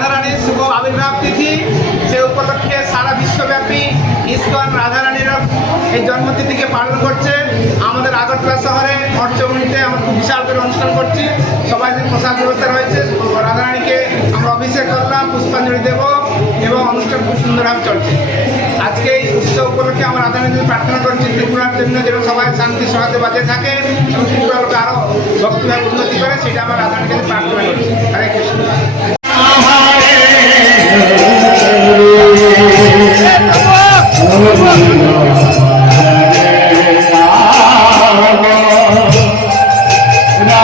রাধারানীর শুভ আবির্ভাব তিথি, সে উপলক্ষে সারা বিশ্বব্যাপী ইস্কন রাধারানীর এই জন্মতিথিকে পালন করছে। আমাদের আগরতলা শহরে মঠচৌমুনিতে আমরা খুব বিশাল করে অনুষ্ঠান করছি। সবাই যে প্রসাদ ব্যবস্থা রয়েছে, রাধারানীকে আমরা অভিষেক করলাম, পুষ্পাঞ্জলি দেব এবং অনুষ্ঠান খুব সুন্দরভাবে চলছে। আজকে এই উৎসব উপলক্ষে আমরা রাধারানীকে প্রার্থনা করছি, ত্রিপুরার জন্য যেন সবাই শান্তি সহায়তা বাজে থাকে এবং ত্রিপুরাকে আরও ভক্তিভাবে উন্নতি করে, সেটা আমরা রাধারানীর কাছে প্রার্থনা করছি। হরে কৃষ্ণ।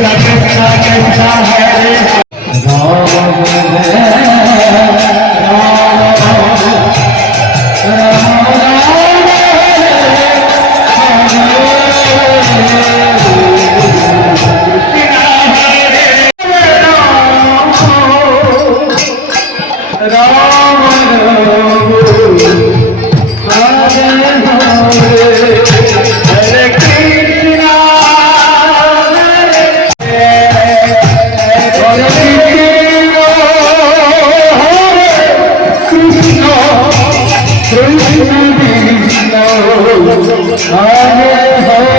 Hare Krishna, Krishna সেই দিন আগে হয়